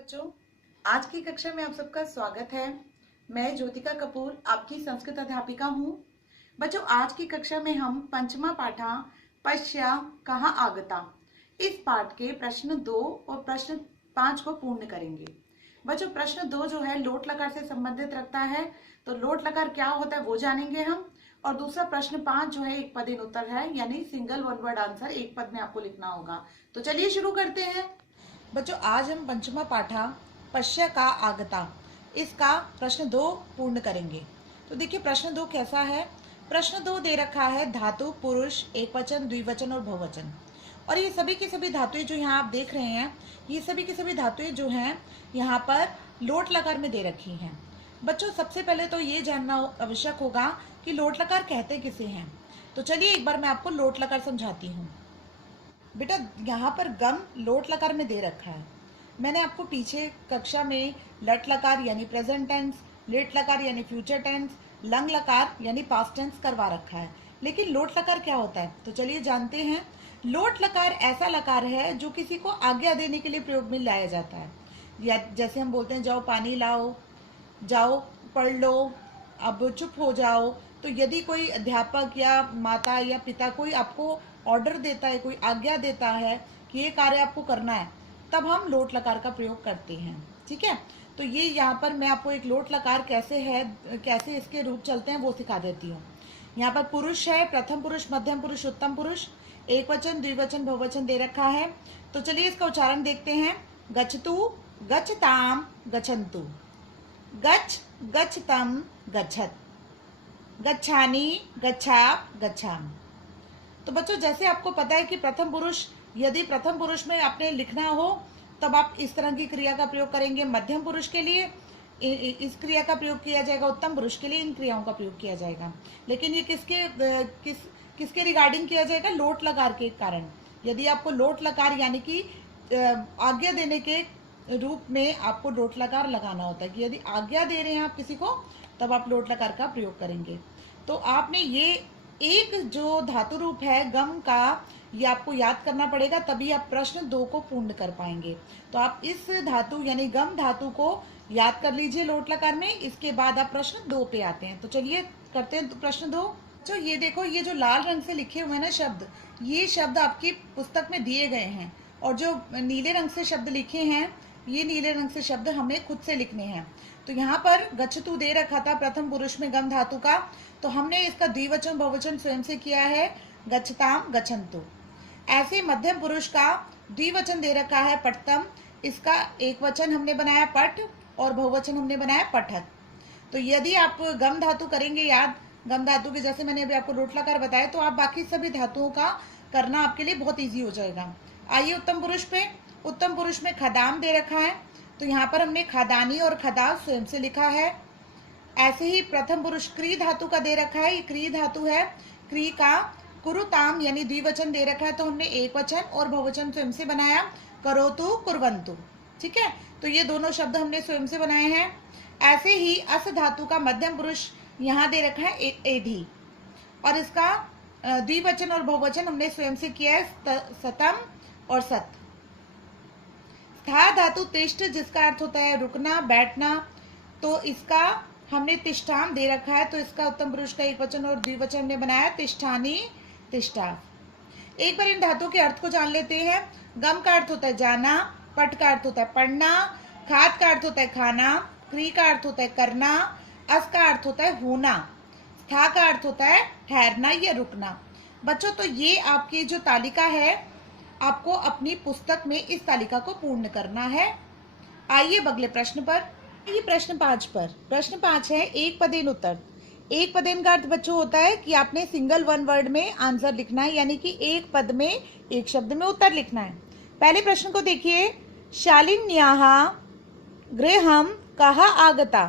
बच्चों, आज की कक्षा में आप सबका स्वागत है। मैं ज्योतिका कपूर आपकी संस्कृत अध्यापिका हूँ। बच्चों, आज की कक्षा में हम पंचमा पाठा पश्या कहाँ आगता इस पाठ के प्रश्न 2 और प्रश्न 5 को पूर्ण करेंगे। बच्चों, प्रश्न 2 जो है लोट लकार से संबंधित रखता है, तो लोट लकार क्या होता है वो जानेंगे हम। और दूसरा प्रश्न 5 जो है एक पदेन उत्तर है, यानी सिंगल वन वर्ड आंसर एक पद में आपको लिखना होगा। तो चलिए शुरू करते हैं। बच्चों, आज हम पंचमा पाठा पश्य का आगता इसका प्रश्न 2 पूर्ण करेंगे। तो देखिए प्रश्न 2 कैसा है। प्रश्न 2 दे रखा है धातु पुरुष एकवचन द्विवचन और बहुवचन, और ये सभी की सभी धातुएं जो यहाँ आप देख रहे हैं, ये सभी की सभी धातुएं जो हैं यहाँ पर लोट लकार में दे रखी हैं। बच्चों, सबसे पहले तो ये जानना आवश्यक होगा कि लोट लकार कहते किसे हैं। तो चलिए एक बार मैं आपको लोट लकार समझाती हूँ। बेटा, यहाँ पर गम लोट लकार में दे रखा है। मैंने आपको पीछे कक्षा में लट लकार यानी प्रेजेंट टेंस, लेट लकार यानी फ्यूचर टेंस, लंग लकार यानी पास्ट टेंस करवा रखा है। लेकिन लोट लकार क्या होता है, तो चलिए जानते हैं। लोट लकार ऐसा लकार है जो किसी को आज्ञा देने के लिए प्रयोग में लाया जाता है। या जैसे हम बोलते हैं जाओ पानी लाओ, जाओ पढ़ लो, अब चुप हो जाओ। तो यदि कोई अध्यापक या माता या पिता कोई आपको ऑर्डर देता है, कोई आज्ञा देता है कि ये कार्य आपको करना है, तब हम लोट लकार का प्रयोग करते हैं। ठीक है, तो ये यहाँ पर मैं आपको एक लोट लकार कैसे है, कैसे इसके रूप चलते हैं वो सिखा देती हूँ। यहाँ पर पुरुष है, प्रथम पुरुष, मध्यम पुरुष, उत्तम पुरुष, एक वचन द्विवचन बहुवचन दे रखा है। तो चलिए इसका उच्चारण देखते हैं। गच्छतु, गच्छताम, गच्छन्तु, गच्छ, गच्छतम, गच्छत, गच्छानि, गच्छाप, गच्छाम। तो बच्चों, जैसे आपको पता है कि प्रथम पुरुष, यदि प्रथम पुरुष में आपने लिखना हो तब आप इस तरह की क्रिया का प्रयोग करेंगे। मध्यम पुरुष के लिए इस क्रिया का प्रयोग किया जाएगा, उत्तम पुरुष के लिए इन क्रियाओं का प्रयोग किया जाएगा। लेकिन ये किसके रिगार्डिंग किया जाएगा, लोट लकार के कारण। यदि आपको लोट लकार यानी कि आज्ञा देने के रूप में आपको लोट लकार लगाना होता है कि यदि आज्ञा दे रहे हैं आप किसी को, तब आप लोट लकार का प्रयोग करेंगे। तो आपने ये एक जो धातु रूप है गम का, ये आपको याद करना पड़ेगा, तभी आप प्रश्न 2 को पूर्ण कर पाएंगे। तो आप इस धातु यानी गम धातु को याद कर लीजिए लोट लकार में। इसके बाद आप प्रश्न 2 पे आते हैं। तो चलिए करते हैं प्रश्न 2। तो ये देखो, ये जो लाल रंग से लिखे हुए हैं ना शब्द, ये शब्द आपकी पुस्तक में दिए गए हैं, और जो नीले रंग से शब्द लिखे हैं, ये नीले रंग से शब्द हमें खुद से लिखने हैं। तो यहाँ पर गच्छतु दे रखा था प्रथम पुरुष में गम धातु का, तो हमने इसका द्विवचन बहुवचन स्वयं से किया है, गच्छताम, गच्छन्तु। ऐसे मध्यम पुरुष का द्विवचन दे रखा है पठतम, इसका एक वचन हमने बनाया पठ और बहुवचन हमने बनाया पठत। तो यदि आप गम धातु करेंगे याद, गम धातु के जैसे मैंने अभी आपको लोट लकार बताया, तो आप बाकी सभी धातुओं का करना आपके लिए बहुत ईजी हो जाएगा। आइए उत्तम पुरुष पे। उत्तम पुरुष में खदाम दे रखा है, तो यहाँ पर हमने खदानी और खदा स्वयं से लिखा है। ऐसे ही प्रथम पुरुष क्री धातु का दे रखा है, ये क्री धातु है। क्री का कुरुताम यानी द्विवचन दे रखा है, तो हमने एक वचन और बहुवचन स्वयं से बनाया, करोतु, कुर्वन्तु। ठीक है, तो ये दोनों शब्द हमने स्वयं से बनाए हैं। ऐसे ही अस धातु का मध्यम पुरुष यहाँ दे रखा है एधी, और इसका द्विवचन और बहुवचन हमने स्वयं से किया है, सतम और सत। स्था धातु तिष्ठ, जिसका अर्थ होता है रुकना, बैठना, तो इसका हमने तिष्ठाम दे रखा है, तो इसका उत्तम पुरुष का एक वचन और द्विवचन हमने बनाया, तिष्ठानी, तिष्ठा। एक बार इन धातुओं के अर्थ को जान लेते हैं। गम का अर्थ होता है जाना, पट का अर्थ होता है पढ़ना, खाद का अर्थ होता है खाना, क्री का अर्थ होता है करना, अस का अर्थ होता है होना, स्था का अर्थ होता है ठहरना या रुकना। बच्चों, तो ये आपकी जो तालिका है, आपको अपनी पुस्तक में इस तालिका को पूर्ण करना है। आइए अगले प्रश्न पर। ये प्रश्न 5 पर। प्रश्न 5 है एक पदेन उत्तर। एक पदेन का अर्थ बच्चों होता है कि आपने सिंगल वन वर्ड में आंसर लिखना है, यानी कि एक पद में, एक शब्द में उत्तर लिखना है। पहले प्रश्न को देखिए। शालिन्याः गृहं कः आगता।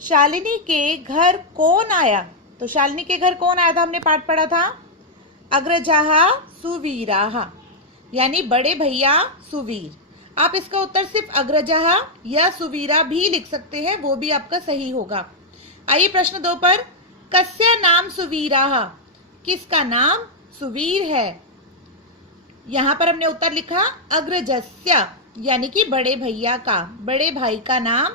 शालिनी के घर कौन आया। तो शालिनी के घर कौन आया था, हमने पाठ पढ़ा था, अग्रजाः सुवीराः, यानी बड़े भैया सुवीर। आप इसका उत्तर सिर्फ अग्रजाः या सुवीरा भी लिख सकते हैं, वो भी आपका सही होगा। आइए प्रश्न 2 पर। कस्य नाम सुवीराः, किसका नाम सुवीर है। यहाँ पर हमने उत्तर लिखा अग्रजस्य, यानी कि बड़े भैया का, बड़े भाई का नाम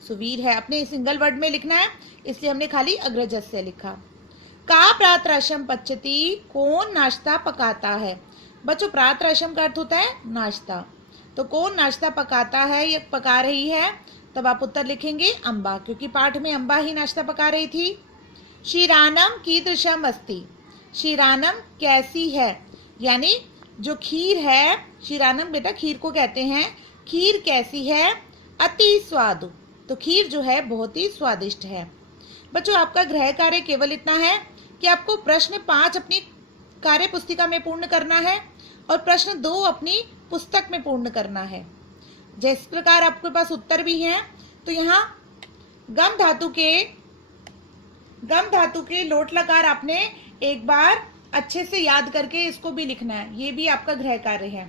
सुवीर है। अपने सिंगल वर्ड में लिखना है, इसलिए हमने खाली अग्रजस्य लिखा। का प्रातराशम पच्यति, कौन नाश्ता पकाता है। बच्चों प्रातराशम का अर्थ होता है नाश्ता, तो कौन नाश्ता पकाता है या पका रही है, तब आप उत्तर लिखेंगे अम्बा, क्योंकि पाठ में अम्बा ही नाश्ता पका रही थी। क्षीरानम कीदृशम अस्ति, क्षीरानम कैसी है, यानी जो खीर है, क्षीरानम बेटा खीर को कहते हैं, खीर कैसी है, अति स्वादु, तो खीर जो है बहुत ही स्वादिष्ट है। बच्चों आपका गृह कार्य केवल इतना है कि आपको प्रश्न 5 अपनी कार्य पुस्तिका में पूर्ण करना है और प्रश्न 2 अपनी पुस्तक में पूर्ण करना है। जिस प्रकार आपके पास उत्तर भी हैं, तो यहाँ गम धातु के लोट लकार आपने एक बार अच्छे से याद करके इसको भी लिखना है, ये भी आपका गृह कार्य है।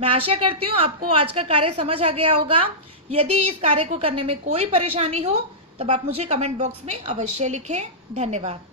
मैं आशा करती हूँ आपको आज का कार्य समझ आ गया होगा। यदि इस कार्य को करने में कोई परेशानी हो तब आप मुझे कमेंट बॉक्स में अवश्य लिखें। धन्यवाद।